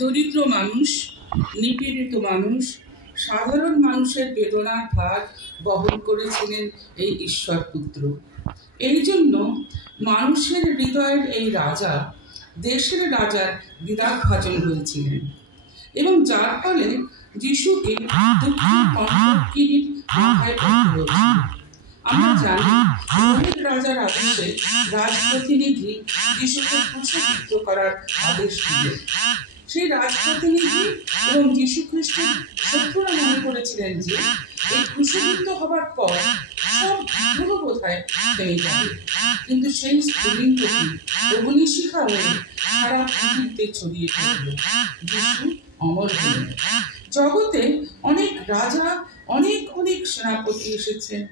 দরিদ্র মানুষ, নিপীড়িত মানুষ, সাধারণ মানুষের বেদনার ভার বহন করেছিলেন এই ঈশ্বর পুত্র। এই জন্য মানুষের হৃদয়ের এই রাজা দেশের রাজার বিরাগভাজন হয়েছিলেন এবং যার ফলে যিশুকে আমরা জানি অনেক রাজার আদেশে রাজপ্রতিনিধি যিশুকে ক্রুশবিদ্ধ করার আদেশ দিলেন। সেই রাজপ্রতিনিধি এবং যীশু খ্রিস্টের শত্রুরা মনে করেছিলেন যে এই ক্রুশবিদ্ধ হবার পর সব বিগ্রহ বোধহয় থেমে যাবে, কিন্তু সেই স্ফুলিঙ্গটি অগ্নিশিখা হয়ে সারা পৃথিবীতে ছড়িয়ে পড়ল। যীশু অমর হলেন। জগতে অনেক রাজা, অনেক অনেক সেনাপতি এসেছেন।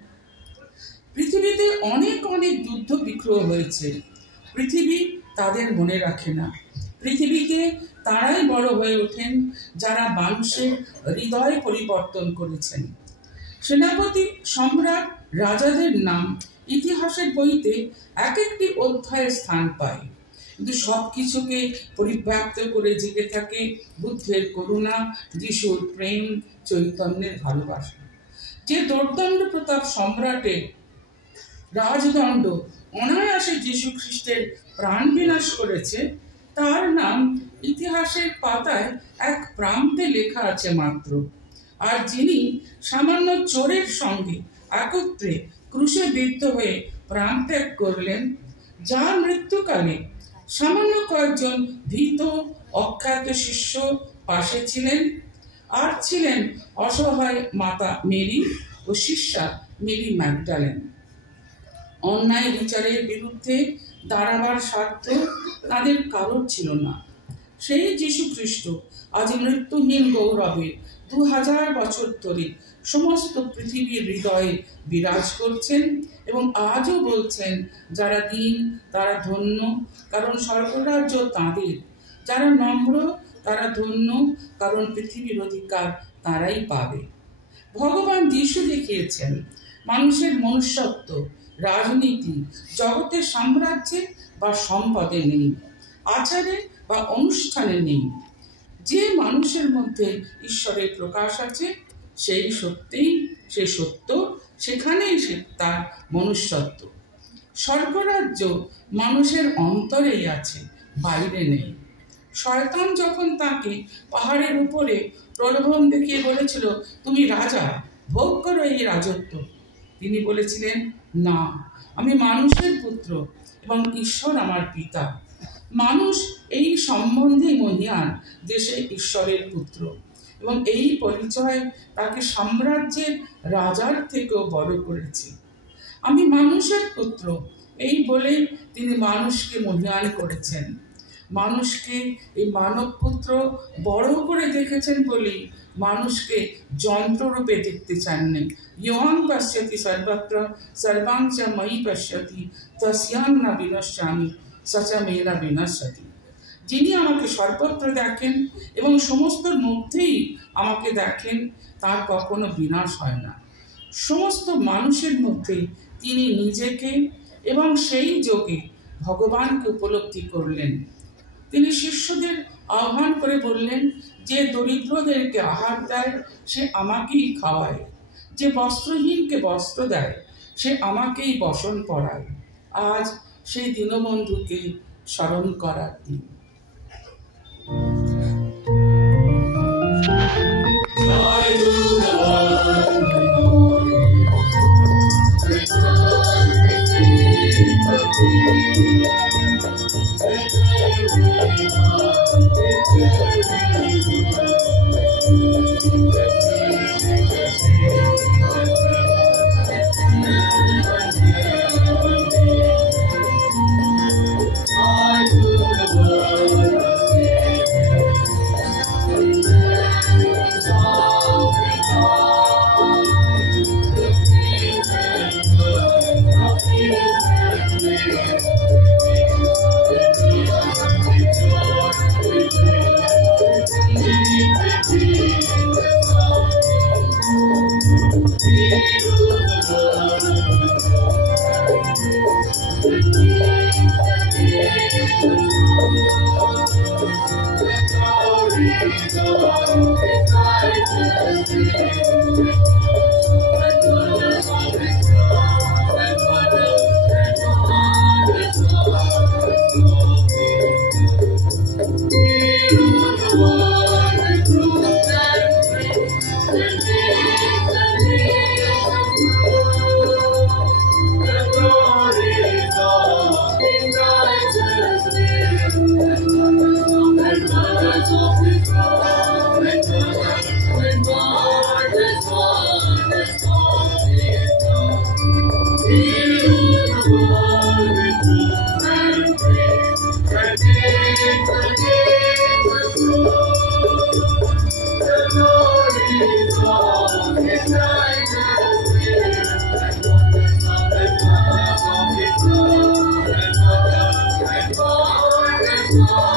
পৃথিবীতে অনেক অনেক যুদ্ধ বিগ্রহ হয়েছে। পৃথিবী তাদের মনে রাখে না। পৃথিবীতে তারাই বড় হয়ে ওঠেন যারা মানুষের হৃদয় পরিবর্তন করেছেন। সেনাপতি, সম্রাট, রাজাদের নাম ইতিহাসের বইতে এক একটি অধ্যায়ে স্থান পায়, কিন্তু সবকিছুকে পরিব্যাপ্ত করে জেগে থাকে বুদ্ধের করুণা, যিশুর প্রেম, চৈতন্যের ভালোবাসা। যে দুর্দণ্ড প্রতাপ সম্রাটের রাজদণ্ড অনায়াসে যীশু খ্রিস্টের প্রাণ বিনাশ করেছে, তার নাম ইতিহাসের পাতায় এক প্রান্তে লেখা আছে মাত্র। আর যিনি সামান্য চোরের সঙ্গে একত্রে ক্রুশে বিদ্ধ হয়ে প্রাণ ত্যাগ করলেন, যার মৃত্যুকালে সামান্য কয়েকজন ভীত অখ্যাত শিষ্য পাশে ছিলেন, আর ছিলেন অসহায় মাতা মেরি ও শিষ্যা মেরি ম্যাগডালেন। অন্যায় বিচারের বিরুদ্ধে দাঁড়াবার স্বার্থ তাদের কারোর ছিল না। সেই যীশু খ্রিস্ট আজ মৃত্যুহীন গৌরবে 2000 বছর ধরে সমস্ত পৃথিবীর হৃদয়ে বিরাজ করছেন এবং আজও বলছেন, যারা দীন তারা ধন্য, কারণ স্বর্গরাজ্য তাঁদের। যারা নম্র তারা ধন্য, কারণ পৃথিবীর অধিকার তারাই পাবে। ভগবান যীশু দেখিয়েছেন মানুষের মনুষ্যত্ব রাজনীতি, জগতের সাম্রাজ্যে বা সম্পদে নেই, আচারে বা অনুষ্ঠানে নেই। যে মানুষের মধ্যে ঈশ্বরের প্রকাশ আছে সেই সত্য, সেখানেই তার মনুষ্যত্ব। স্বর্গরাজ্য মানুষের অন্তরেই আছে, বাইরে নেই। শয়তান যখন তাকে পাহাড়ের উপরে প্রলোভন দেখিয়ে বলেছিল, তুমি রাজা, ভোগ করো এই রাজত্ব, তিনি বলেছিলেন, না, আমি মানুষের পুত্র এবং ঈশ্বর আমার পিতা। মানুষ এই সম্বন্ধে মহিয়ান, দেশে ঈশ্বরের পুত্র, এবং এই পরিচয় তাকে সাম্রাজ্যের রাজার থেকেও বড় করেছে। আমি মানুষের পুত্র, এই বলে তিনি মানুষকে মহিয়ান করেছেন। মানুষকে এই মানব পুত্র বড় করে দেখেছেন বলেই মানুষকে যন্ত্ররূপে দেখতে চাননি। ইয়ং পশ্যতি সর্বত্র সর্বাং চ ময়ি পশ্যতি তস্যাং ন বিনশ্যামি সচ মেনা বিনশ্যতি। যিনি আমাকে সর্বত্র দেখেন এবং সমস্ত মধ্যেই আমাকে দেখেন, তার কখনো বিনাশ হয় না। সমস্ত মানুষের মধ্যে তিনি নিজেকে এবং সেই যোগে ভগবানকে উপলব্ধি করলেন। তিনি শিষ্যদের আহ্বান করে বললেন, যে দরিদ্রদেরকে আহার দেয় সে আমাকেই খাওয়ায়, যে বস্ত্রহীনকে বস্ত্র দেয় সে আমাকেই বসন পরায়। আজ সেই দীনবন্ধুকে স্মরণ করার দিন। Oh